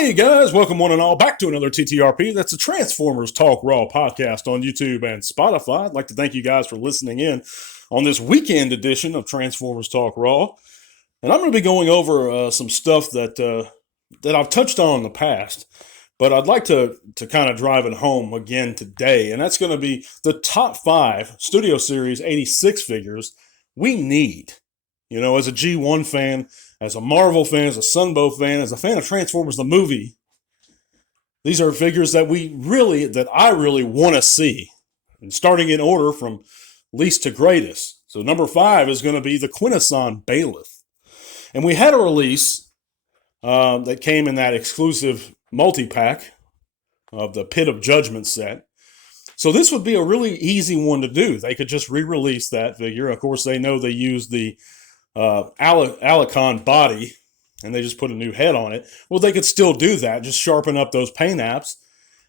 Hey guys, welcome one and all back to another TTRP. That's the Transformers Talk Raw podcast on YouTube and Spotify. I'd like to thank you guys for listening in on this weekend edition of Transformers Talk Raw. And I'm going to be going over some stuff that I've touched on in the past, but I'd like to kind of drive it home again today. And that's going to be the top 5 Studio Series 86 figures we need. You know, as a G1 fan, as a Marvel fan, as a Sunbow fan, as a fan of Transformers the movie, these are figures that I really want to see. And starting in order from least to greatest. So number 5 is going to be the Quintesson Bailiff. And we had a release that came in that exclusive multi-pack of the Pit of Judgment set. So this would be a really easy one to do. They could just re-release that figure. Of course, they know they used the Alicon body and they just put a new head on it. Well, they could still do that, just sharpen up those paint apps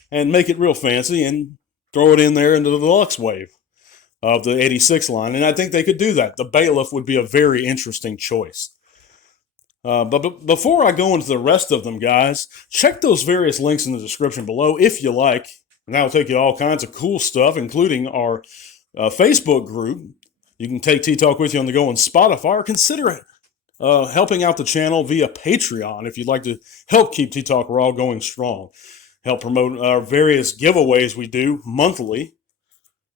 and make it real fancy and throw it in there into the deluxe wave of the 86 line. And I think they could do that. The Bailiff would be a very interesting choice. But before I go into the rest of them, guys, check those various links in the description below if you like. And that'll take you to all kinds of cool stuff, including our Facebook group. You can take T-Talk with you on the go on Spotify, or consider helping out the channel via Patreon if you'd like to help keep T-Talk Raw going strong. Help promote our various giveaways we do monthly.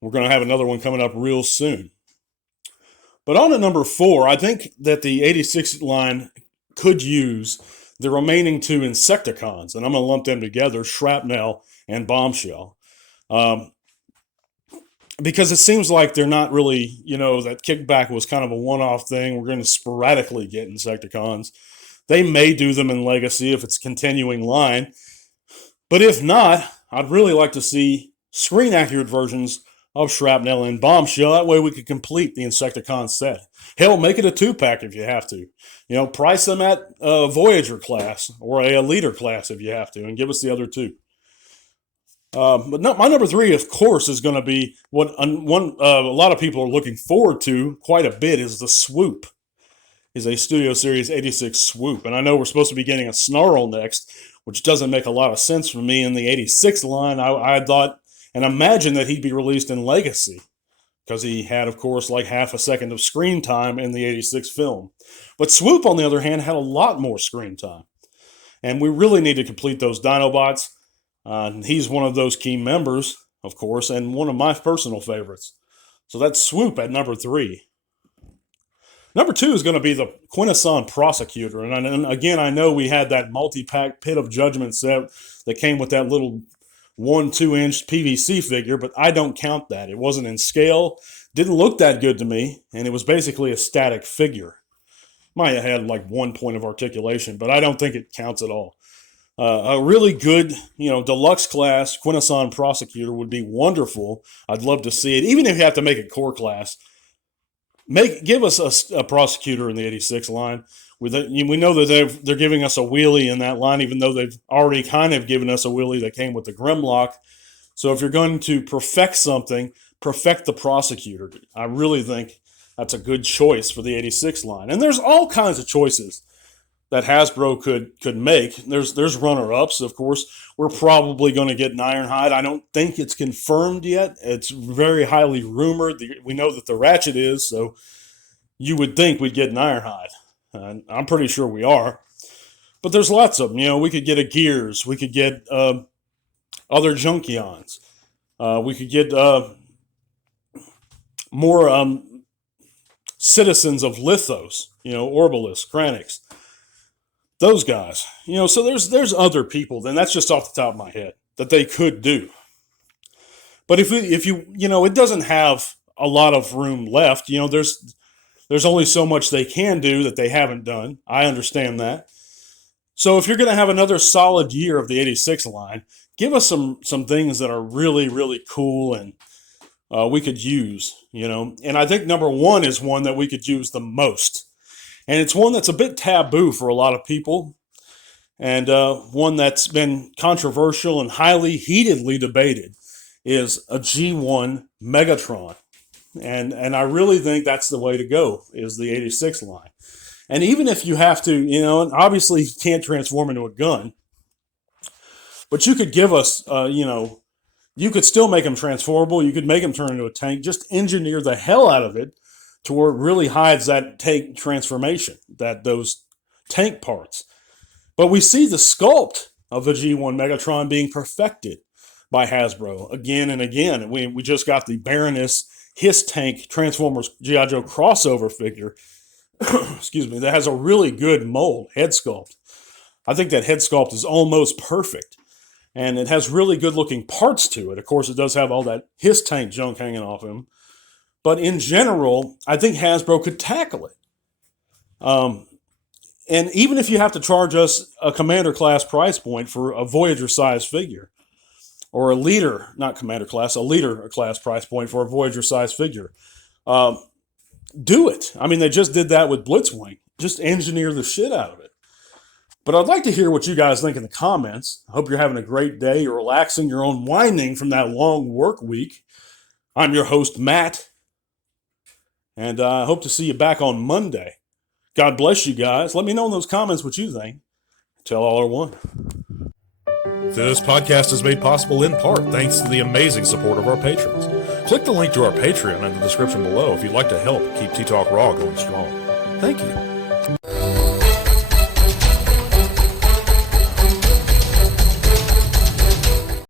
We're going to have another one coming up real soon. But on to number 4, I think that the 86 line could use the remaining 2 Insecticons, and I'm going to lump them together, Shrapnel and Bombshell. Because it seems like they're not really, that kickback was kind of a one-off thing. We're going to sporadically get Insecticons. They may do them in Legacy if it's a continuing line. But if not, I'd really like to see screen-accurate versions of Shrapnel and Bombshell. That way we could complete the Insecticon set. Hell, make it a 2-pack if you have to. Price them at a Voyager class or a Leader class if you have to, and give us the other 2. But my number 3, of course, is going to be what a lot of people are looking forward to quite a bit is the Swoop. Is a Studio Series 86 Swoop. And I know we're supposed to be getting a Snarl next, which doesn't make a lot of sense for me in the 86 line. I thought and imagined that he'd be released in Legacy because he had, of course, like half a second of screen time in the 86 film. But Swoop, on the other hand, had a lot more screen time. And we really need to complete those Dinobots. He's one of those key members, of course, and one of my personal favorites. So that's Swoop at number 3. Number 2 is going to be the Quintesson Prosecutor. And again, I know we had that multi-pack Pit of Judgment set that came with that little 1-2-inch PVC figure, but I don't count that. It wasn't in scale, didn't look that good to me, and it was basically a static figure. Might have had like 1 point of articulation, but I don't think it counts at all. A really good, deluxe class Quintesson Prosecutor would be wonderful. I'd love to see it, even if you have to make it core class. Give us a Prosecutor in the 86 line. We know that they're giving us a wheelie in that line, even though they've already kind of given us a wheelie that came with the Grimlock. So if you're going to perfect something, perfect the Prosecutor. I really think that's a good choice for the 86 line. And there's all kinds of choices that Hasbro could make. There's runner-ups, of course. We're probably going to get an Ironhide. I don't think it's confirmed yet. It's very highly rumored. We know that the Ratchet is, so you would think we'd get an Ironhide. I'm pretty sure we are. But there's lots of them. We could get a Gears. We could get other Junkions. We could get more citizens of Lithos. Orbilis, Kranix. Those guys, so there's other people, then that's just off the top of my head, that they could do. But if you it doesn't have a lot of room left. There's only so much they can do that they haven't done. I understand that. So if you're going to have another solid year of the 86 line, give us some things that are really, really cool and we could use, And I think number 1 is one that we could use the most. And it's one that's a bit taboo for a lot of people, and one that's been controversial and highly heatedly debated is a G1 Megatron. And I really think that's the way to go, is the 86 line. And even if you have to, and obviously he can't transform into a gun, But you could give us, you could still make them transformable. You could make them turn into a tank. Just engineer the hell out of it to where it really hides that tank transformation, those tank parts. But we see the sculpt of the G1 Megatron being perfected by Hasbro again and again. We just got the Baroness Hiss Tank Transformers G.I. Joe crossover figure, excuse me, that has a really good mold, head sculpt. I think that head sculpt is almost perfect. And it has really good looking parts to it. Of course, it does have all that Hiss Tank junk hanging off him. But in general, I think Hasbro could tackle it. And even if you have to charge us a Commander class price point for a Voyager size figure, or a Leader, not Commander class, a Leader class price point for a Voyager size figure, do it. I mean, they just did that with Blitzwing. Just engineer the shit out of it. But I'd like to hear what you guys think in the comments. I hope you're having a great day. You're relaxing, you're unwinding from that long work week. I'm your host, Matt. And I hope to see you back on Monday. God bless you guys. Let me know in those comments what you think. Tell all are one. This podcast is made possible in part thanks to the amazing support of our patrons. Click the link to our Patreon in the description below if you'd like to help keep T-Talk Raw going strong. Thank you.